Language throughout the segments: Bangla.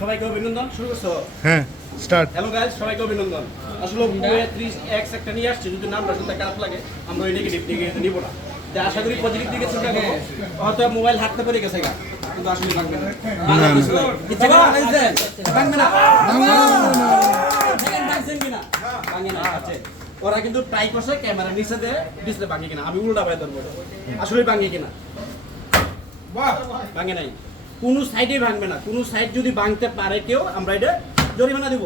সবাইকে অভিনন্দন শুরু করছ হ্যাঁ স্টার্ট হ্যালো গাইস সবাইকে অভিনন্দন আসলে ত্রিশ এক্স একটা নিয়ে আসছে যদি নামটা শুনতে খারাপ লাগে আমরা ওই নেগেটিভ দিকে নিব না আশা করি পজিটিভ দিকে চিন্তা করব হয়তো মোবাইল হাঁটতে পেরে গেছে গা কিন্তু আসলে না। ইচ্ছা করে? ভাঙবে না? না। ওরা কিন্তু ট্রাই করছে ক্যামেরা নিচে দিয়ে ডিসপ্লে ভাঙে কিনা। আমি উল্টা পায়ে ধরবো। আসলে ভাঙে কিনা। ভাঙে নাই। কোন সাইডে ভাঙবে না। কোন সাইড যদি ভাঙতে পারে কেউ আমরা এটা জরিমানা দিব।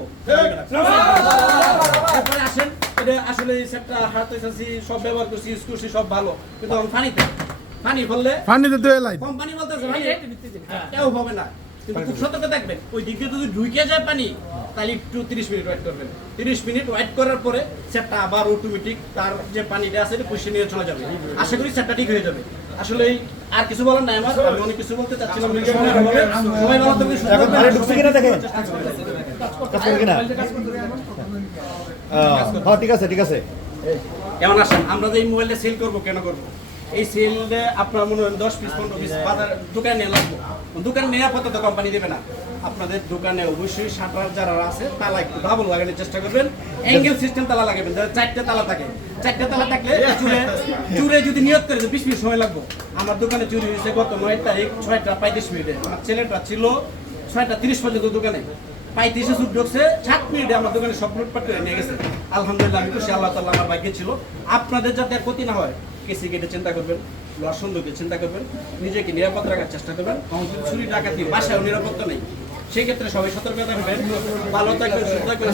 তারপরে আসেন। এটা আসলে সেটটা হাতে চাচ্ছি সব ব্যবহার করছি ইউজ করছি সব ভালো। কিন্তু এখন পানিতে পানি ফললে পানিতে তো এলাই। কোম্পানি বলতেছে ভাই কেউ হবে না। কিন্তু খুব সতর্ক থাকবেন। ওই দিক দিয়ে যদি ঢুকে যায় পানি তাহলে একটু তিরিশ মিনিট ওয়েট করবেন। তিরিশ মিনিট ওয়েট করার পরে সেটটা আবার অটোমেটিক তার যে পানিটা আছে এটা পুষিয়ে নিয়ে চলে যাবে। আশা করি সেটটা ঠিক হয়ে যাবে। আসলে আর কিছু বলার নাই আমার আমি অনেক কিছু বলতে চাচ্ছিলাম। কিন্তু সময় হবে। সবাই ভালো থাকবেন, এখন ধারে ঢুকছে কিনা দেখেন। কাজ করে কিনা? হ্যাঁ ঠিক আছে ঠিক আছে। কেমন আসেন আমরা যে এই মোবাইলটা সেল করব কেন করব? এই আপনার মনে হয় দশ পিস, পনেরো পিস দোকানে দোকানে নিরাপত্তা কোম্পানি দেবে না। আপনাদের দোকানে অবশ্যই যারা আছে তালা একটু লাগানোর চেষ্টা করবেন। অ্যাঙ্গেল সিস্টেম তালা লাগাবেন চারটে তালা থাকে। চারটে তালা থাকলে চুরে চুরে যদি নিয়োগ করে বিশ মিনিট সময় আমার দোকানে চুরি হয়েছে গত নয় তারিখ, ছয়টা পঁয়ত্রিশ মিনিটে। আমার ছেলেটা ছিল ছয়টা তিরিশ পর্যন্ত দোকানে। পঁয়ত্রিশে সুট ঢুকছে, সাত মিনিটে আমার দোকানে সব লুটপাট করে নিয়ে গেছে। আলহামদুলিল্লাহ, আমি খুশি, আল্লাহ তাল্লাহ আমার ভাগ্যে ছিল। আপনাদের যাতে ক্ষতি না হয় কেসি কেটে চিন্তা করবেন লস সন্দুকে চিন্তা করবেন, নিজেকে নিরাপদ রাখার চেষ্টা করবেন যদি চুরি ডাকাতি বাসায় নিরাপত্তা নেই। সেই ক্ষেত্রে সবাই সতর্ক থাকবেন, ভালো থাকবেন, সুস্থ থাকবেন